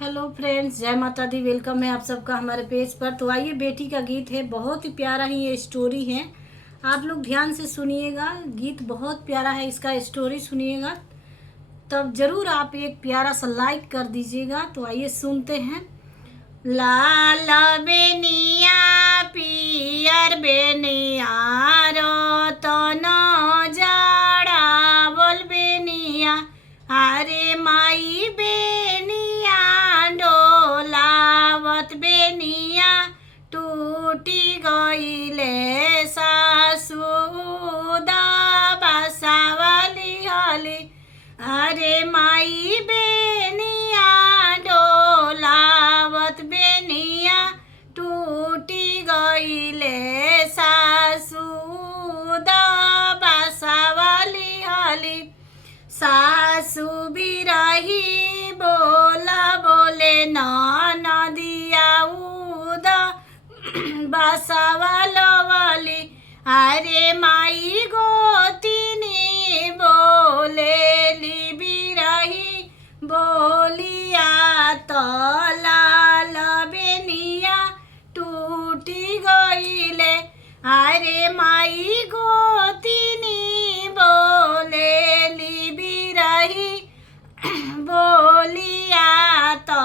Hello friends, जय माता दी। Welcome है आप सबका हमारे पेज पर। तो आइए, बेटी का गीत है, बहुत ही प्यारा ही ये स्टोरी है। आप लोग ध्यान से सुनिएगा, गीत बहुत प्यारा है, इसका स्टोरी सुनिएगा तब जरूर आप एक प्यारा सा लाइक कर दीजिएगा। तो आइए सुनते हैं। लाल बेनिया पियर बेनिया रो तो न जाड़ा बोल बेनिया, अरे माई बेनिया डोलावत बेनिया टूटी गईले सासू बासावाली हली, अरे माई बेनिया डोलावत बेनिया टूटी गईले सासू बासावाली हली। सासू बिरही बोला बोले नदिया उद बासावालो वाली, अरे माई गोतिनी बोलेली बिरही बोलिया तो लाल बेनिया टूटी गईले, अरे माई गोतिनी बोलेली बिरही बोलिया तो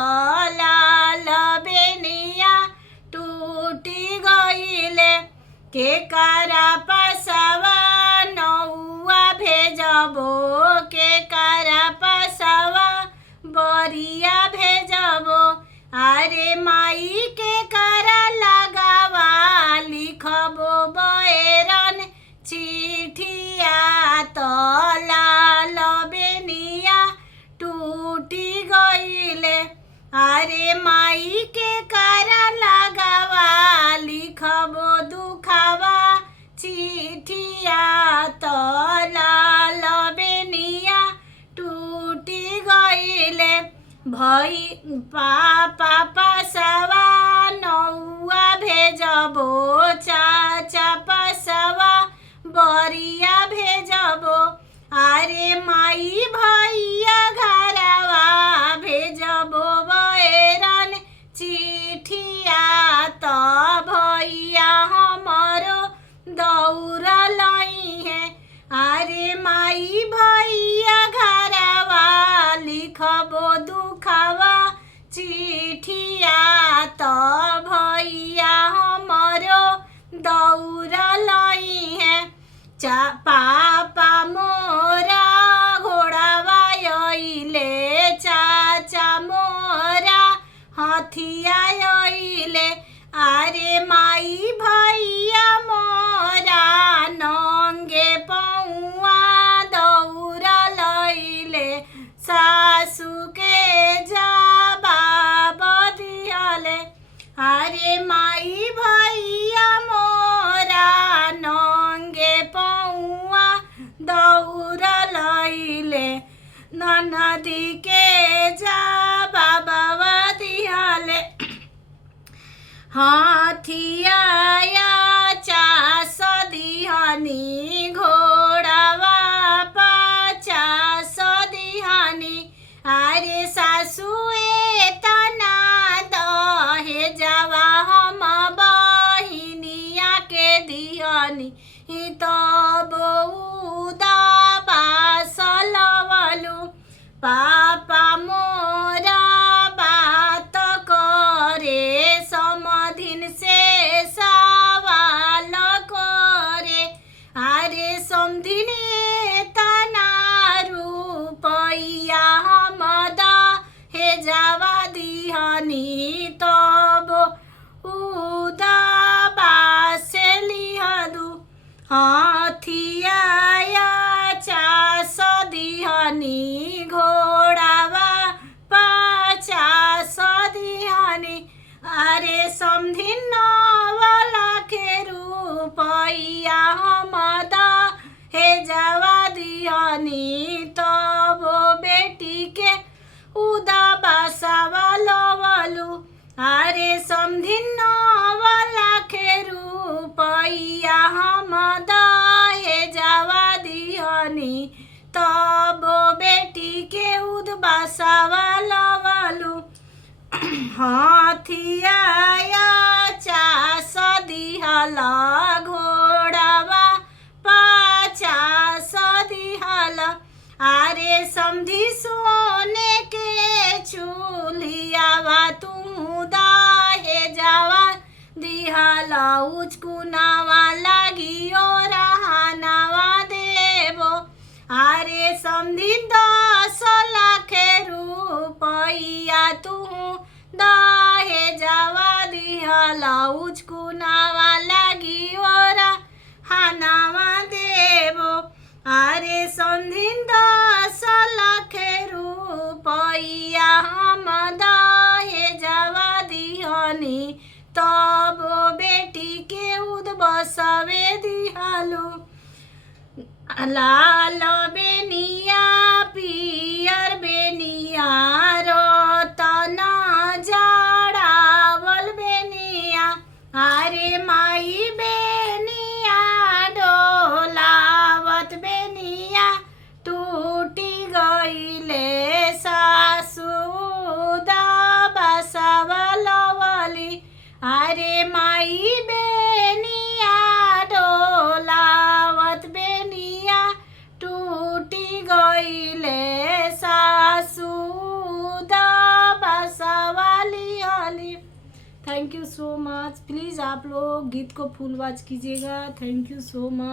लाल बेनिया टूटी गईले। के करा पसवा नौआ भेजबो, के करा पसवा बरिया भेजबो, अरे माई के करा लगावा लिखबो बैरन चिठिया तो लाल बेनिया टूटी गईले, अरे माई के करा लगावा लिखबो दुखावा चिठिया तो लाल बेनिया टूटी गईले। भई पापा पसवा नौआ भेजबो, चाचा पसवा बरिया भेजबो, अरे माई भैया घरवा भेजबो बैरन चिठिया तो भैया हमरो दौरा लई है, अरे माई भैया घरवा लिखबो दुखवा चिठिया तो भैया हमरो दौरा लई है। पापा मोरा घोड़ावा अइले, चाचा मोरा हथिया अइले, अरे माई भैया मोरा नंगे पौआ दौड़ा लइले, सासू के जवाब दिहले, अरे माई भैया मोरा नंगे पौआ दौड़ा लइले, ननदी के जवाब दिहले। हाथिया चास दिहनी घोड़ावा पचास दिहनी, अरे सासुए तना दहे जवा हम बहिनिया के दिहनी, तो बऊदा बासलवलु। पापा मोरा बात करे समधिन से सवाल करे, अरे समधिने तना रुपैया हम दहे जवा दिहनी, तब उदा बासे लिहदु। हाथिया चास दिहनी घोड़ावा पचास दिहनी, अरे समधिन वाला के रुपैया हम दहे जवा दिहनी, तब बेटी के उदा बासावा लवलु, अरे समधिन वाला के रुपैया हम दहे जवा दिहनी, तब बेटी के उद बासावा लवलु। हाथिया चास दिहला घोड़ावा पचास दिहला। अरे समझी सोने के चूल्हियावा तू दाहे जावा दिहला उचकुनावा लगी और रहनावा देवो। अरे समझी 10 लाख रुपया तू दाहे जावा दिहला उचकुनावा लगी और रहनावा देवो। अरे समझी 10 लाख रुपया हम दाहे जावा दिहनी तब बेटी के उदबसवे दिहलो। लाल बेनिया पियर बेनिया रतन जड़ावल बेनिया। अरे माई बेनिया डोलावत बेनिया टूटी गईले सासू दबसवलवली। अरे माई बेनिया डोलावत बेनिया टूटी गईले सासू दबसवली हली। Thank you so much. Please आप लोग गीत को फुल वॉच कीजिएगा। Thank you so much.